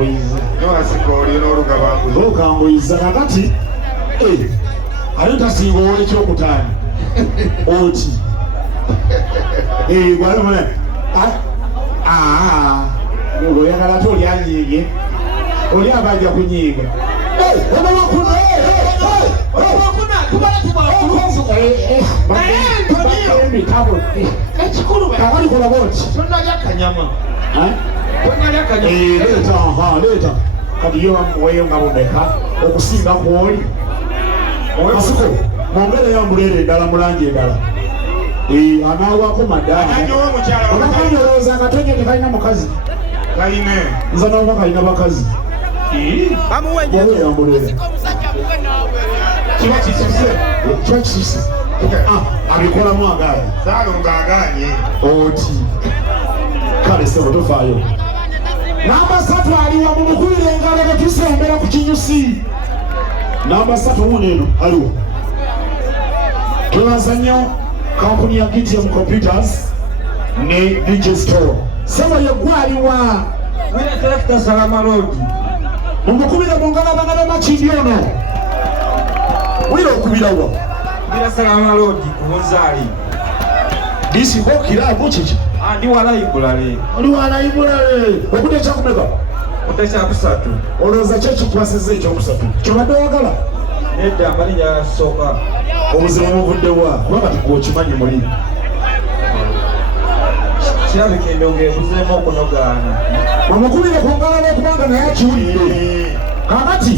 okambuyiza noasikoli n'olugabanguzi okambuyiza kakati ate tasinga owa ekyokutaano oti gwalimuna oyagala ate oli anyiige oli abajja kunyiiga akalikola boti leeta kati yo bamuweyo nga bumeka okusinga kwoli kasiko mongere yambulere endala mulangi endala anawako maddaolowooza akatonye tekalina mukazi kaline nza nova kalina bakazi yambulere kiba kisise abikolamu agaali saalonga aganye oti kale sebo tofaayo namba 3 aliwa mumukubira engalo betusembera ku kinyusi namba 3 wuneeno aliwo twebaza nnyo kampuni ya GTM Computers ne DJ Store sebo yegwaliwa wina terekta Salama Road mumukubira mu ngalo abangalo makindi ono wira okubirawa wina Salama Road kubunzaali disibo kirabu kiki ndi walaibulale okudde ekyakumeka ekyakusatu olowooza kyekikwasiza ekyokusatu kyobadde wagala nedda mbali gyasooka obuzibu buvuddewa kubanga tugokimanyi muli kirabika endongo ebuzeemu okunogaana omukubire ku ngalo lwokubanga naye akiwulire kakati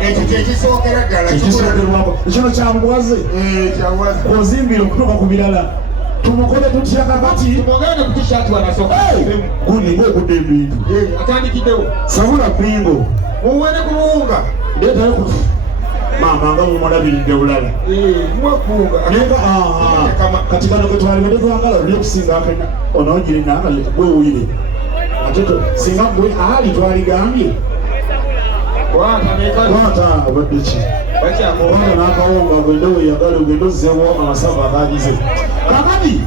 ekyo kyekisookera ddala kikisokerwako ekino kyamugwaze ozimbire okutuuka ku birala tumukole tutya kakati tumugende ku tishati wanasooka gundi ngaokudde ebintu atandikiddewo sabula pingo muwene ku buwunga leetayo ku maama nga mumulabiridde bulala mwekunga kati kano ketwalibadde twagala luli okusinga akena onoogiri nanga gwewuyire ate singa gwe ali twaligambye kwata obadde ki obanga n'akawunga gwende weyagala ogende ozzeewo amasavu agagize kakati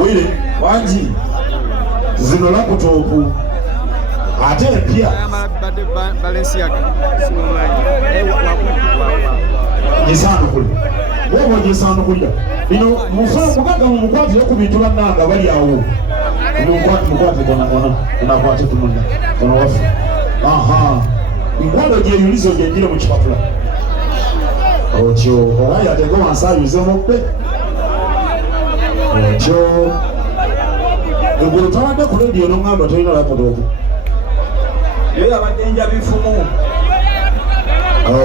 wire wangi zino laputopu ate empya gisaanukule bwoba gyesanukulira bino mugaga mumukwatire ku bintu bannanga bali awo mukwate gonagona onakwate tumunda ono waffe nkwalo gyeyulizo gyenjire mu kipapula otyo olaya atege wansi ayuzemukpe otyo egulu tabadde ku lediyo noŋŋamba tolina laputopu yo yabadde njabifumu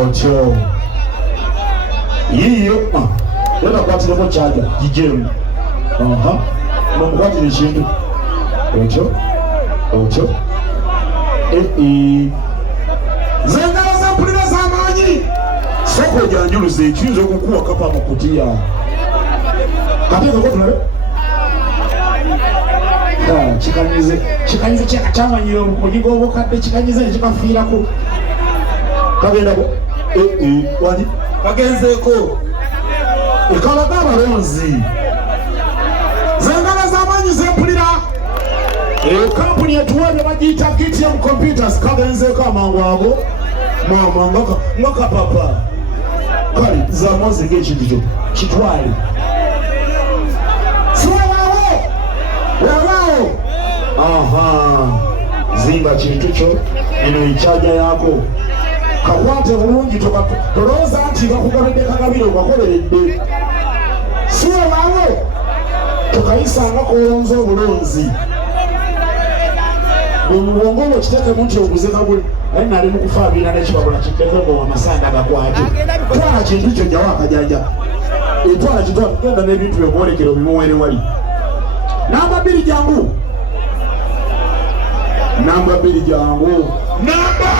otyo yiyo yatakwatiramu kyaja gijemu nomukwatira ekintu otyo zengalo zampulira z'amaanyi sooka ojanjuluza ekiyinza okukuwa kapa mu kutiya kateekako tulabe kikanyize kyamanyire omukojiga obukadde kikanyize nekikafiirako kagendako wani kagenzeeko ekalaga abalonzi zengalo z'amaanyi zempulira kampuni etuwebye bagiyita GTM Computers kagenzeeko amangu ago mama nga kapapa kale zamwazi ng'ekintu kyo kitwale siwewaawo zimba kintu kyo eno ekyaja yaako kakwate bulungi tolowooza nti bakugabidde kagabire okakoleredde siwewaawo tokayisanga kolonza obulonzi omubwongo obwo kiteekemu nti oguze kabule naye nali mukufaabira nekibabula kitekeko amasanda gakwate twala kintu kyo jjawo akajanja etwala kitwala genda n'ebintu byomwolekero bimuwere wali namba 2 jangu namba 2 jangu namba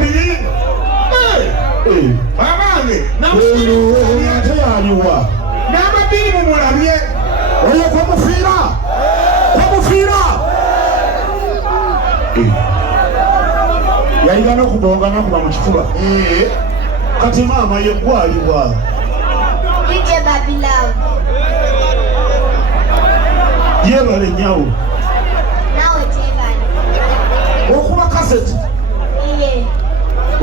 2 abaane ate yaliwa namba 2 mumulabye oyo kwamufiira yayina n'okubonga nakuba mu kifuba kati maama yeggwaliwa Babilavu. Yebale nyawo. Nawe tebale. Okuba kaseti. Iye.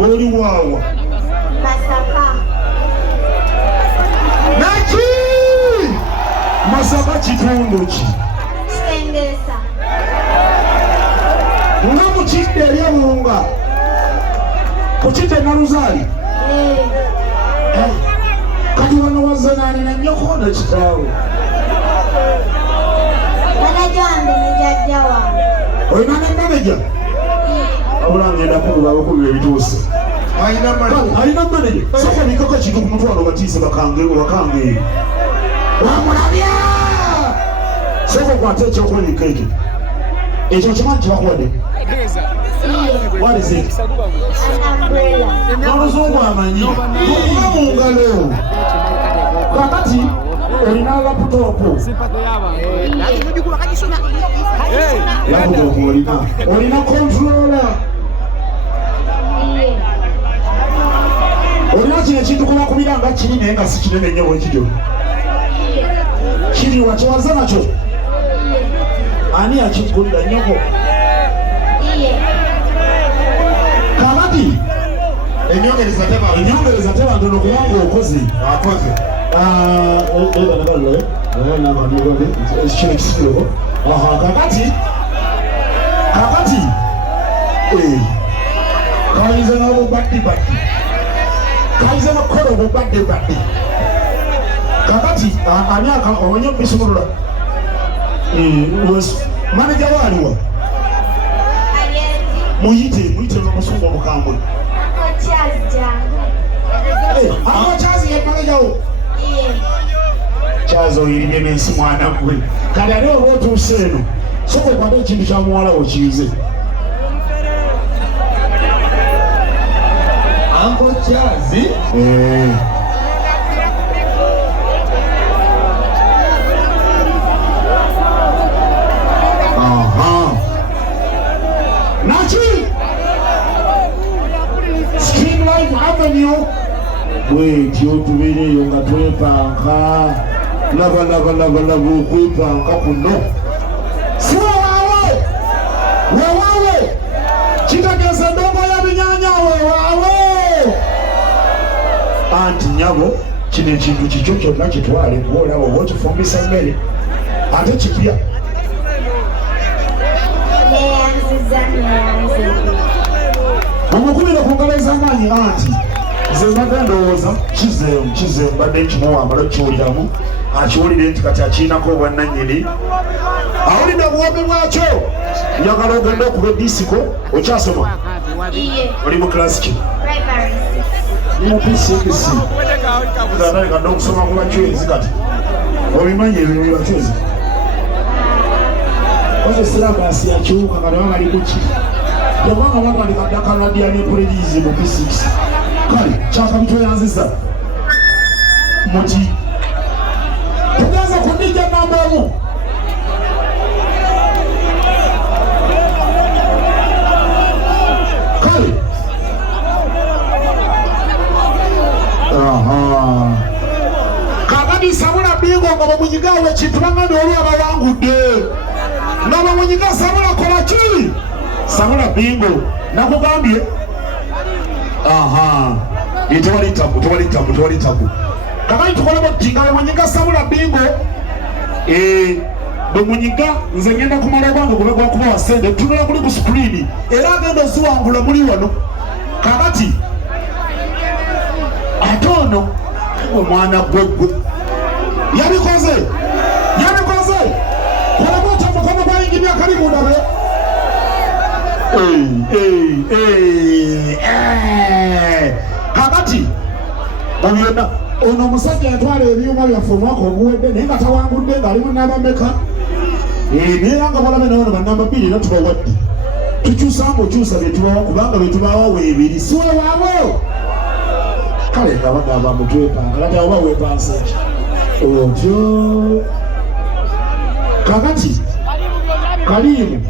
Oli waawa. Masaka. Naki! Masaka kitundu ki? Kitengesa. Nga mukidde ery'Obulunga. Kukidde Naluzaali. Kati wano wazze naani na nnyoko na kitaawe. Manager wange ne jjajja wange. Olina ne manager? Wabula ngenda kukuba abakubi ebituuse. Alina manager? Saka bikako ekintu ku mutwalo batiise bakange. Wamulabya! Saka okwate ekyokulabya keeki. Ekyo kimanyi kibakuwadde? What is it? An umbrella. N'Oluzungu amanyi. Okuba mu ngalo. Kakati olina laputopu. Laputopu olina. Olina controller. Iye. Olina kino ekintu kuba kubira nga kiri naye nga si kinene nnyo bwekityo. Kiri wakiwaza nakyo? Ani yakigulira nnyoko? Iye. Kakati Enyongereza teba ntono kubanga okoze. akoze. Kakati kayize n'obubadde kayize n'okukola obubadde kakati ani omanyi okubisumulula manager waaliwa Aliyendi. muyite n'omusungu omukambwe Charles ye manager wo. Iye. Charles oyiribye n'ensi mwana gwe. Kale ate oba otuuse eno soka okwate ekintu kya muwala wo kiyize. Uncle Charles. Naki Streamline Avenue bwetyo tubeereyo nga twepanka laba okwepanka kuno si weewaawe kitegeeza endongo y'ebinyanya weewaawe anti nyabo kino ekintu kikyo kyonna kitwale gwoolaba oba okifumbisa emmere ate kipya omukubire ku ngalo ez'amaanyi anti nze mbadde ndowooza kizeemu mbadde nkimuwambala okiwuliramu akiwulire nti kati akiinako obwannannyini awulidde obuwombe bwakyo njagala ogende okuba edisiko okyasoma oli mu kilasi ki ni mu PCBC kadde okusoma ku bacwezi kati obimanyi ebyo bye bacwezi ozo silabasi yakiwuka kati baba bali kuki kubanga batandika ddakaladia nepulerizi mu P6 kale kyakabitweyanziza muti tugenza ku ndijja namba omu kale kakati sabula bingo nga bamunyigawo ekintu bangambye oli abawangudde nga bamunyiga sabula kola ki sabula bingo nakugambye tewali tabu kakati tukolemo tinga bamunyiga sabula bingo bwemunyiga nze ngenda kumala obwange gube gwakubawa sente tunula kuli ku screen era agenda oziwangula muli wano kakati ate ono omwana gwegwe yabikoze kolemu otya mukono gwayingiria kali mundabe kakati obyonna ono omusajja yatwala ebyuma byaffe omwaka oguwedde naye nga tawangudde ng'alimu nabameka naye nga balabe nawono bannamba 2 era tubawadde tukyusamu okyusa byetubawa kubanga byetubawa weebiri si wewaabo kale nga bagamba mutwepanga lati oba weepansa eki otyo kakati kalimu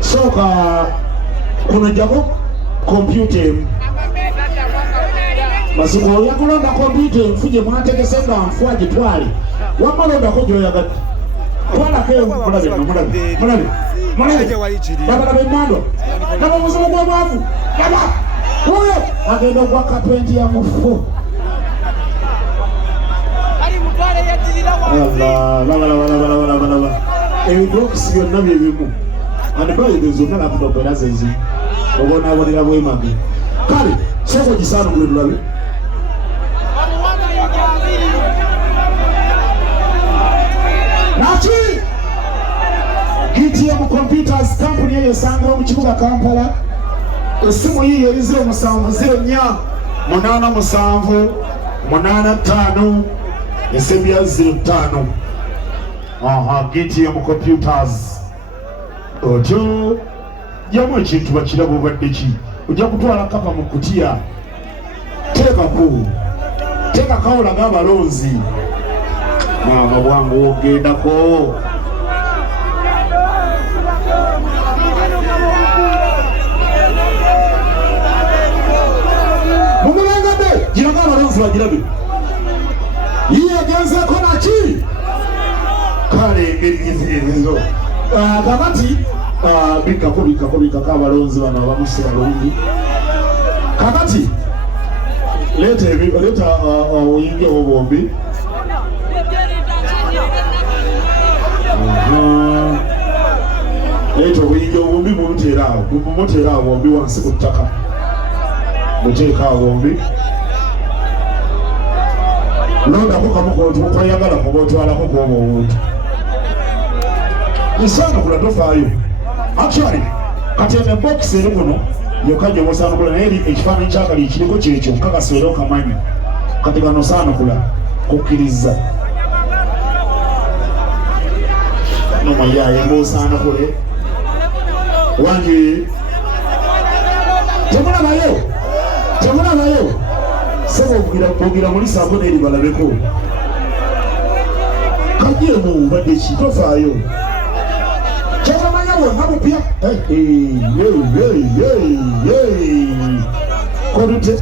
sooka kuno jjako kompyuta emu Masiko yakulonda kompyuta enfuje mwategese nga nfu agitwale wamalondako gyoyagadde twalako mulabe babalabe emmando laba omuzimu gw'omwavu laba oyo agenda ogwa kapenti ya mufu laba ebibokisi byonna byebimu andibayize zonna laputopera zezi obonaabonera bwemage kale soko gisaanukule tulabe naki GTM Computers Company eyo esanga mu kibuga Kampala esimu yiyo eri 07088785 esebya 05 GTM Computers otyo jamu ekintu bakiraba obadde ki ojja kutwala kapa mu kutiya teeka kawula g'abalonzi maama bwangu ogendako mumulengadde giraga abalonzi bagirabe yiye agenzeko naki kale engeri ezo kakati bikako abalonzi bano abamusi balungi kakati leeta oyinge obombi leeta obuyinge obombi mumuteera bombi wansi ku ttaka muteeka bombi londako kamukoyagala kuba otwalako kuoba obuntu nsaanukula tofaayo actually kati ene box eri kuno yokka gye musaanukula naye ekifaananyi kyakali ekiriko kyekyo nkakaswera okamanyi kati kano saanukula kukkiriza nomayaye mbusaanukule wange temulabayo sebo obugira mulisaako n'eri balabeko kajeemu badde ki tofaayo kyabamanya bwonna bupya kodute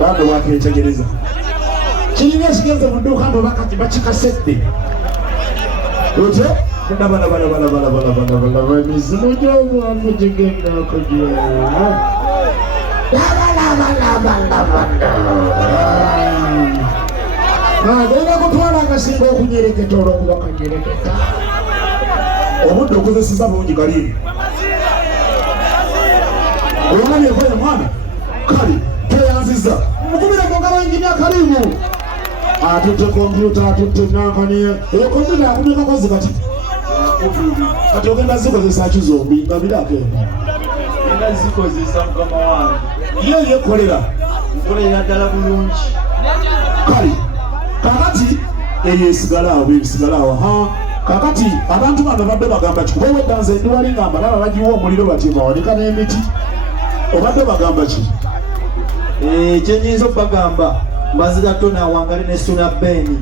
bado waketegereza kirina ekigenze mu dduuka mbe bakati bakikasedde ote balabalabalabalabalabala emizimu gy'obwavu gigenda okugyera agenda kutwala akasinga okunyereketa olwokuba kanyereketa obudde okozeseza bungi kaliini olwamanyeko ye mwana kale tweyanziza mukubire mugaba inginia kalimu atutte kompyuta atutte nankaniye eyo kompyuta yakumikakozi kati ogenda zikozesa ki zombi nga birakeenda era zikozesa mukama wange ye yekolera nkolera ddala bulungi kale kakati eyo esigalawo kakati abantu bano badde bagamba ki kuba weddanze ndiwali ngamba laba bagiwa omuliro bati bawanika n'emiti obadde bagamba ki kyenyinza okubagamba mbazira tona wangale ne Suna Beni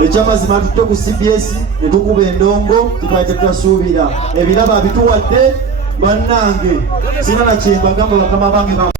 ekyamazima tutte ku CBS ne tukuba endongo tutwaite tutasuubira ebiraba bituwadde bannange sina na kyembagamba bakama bange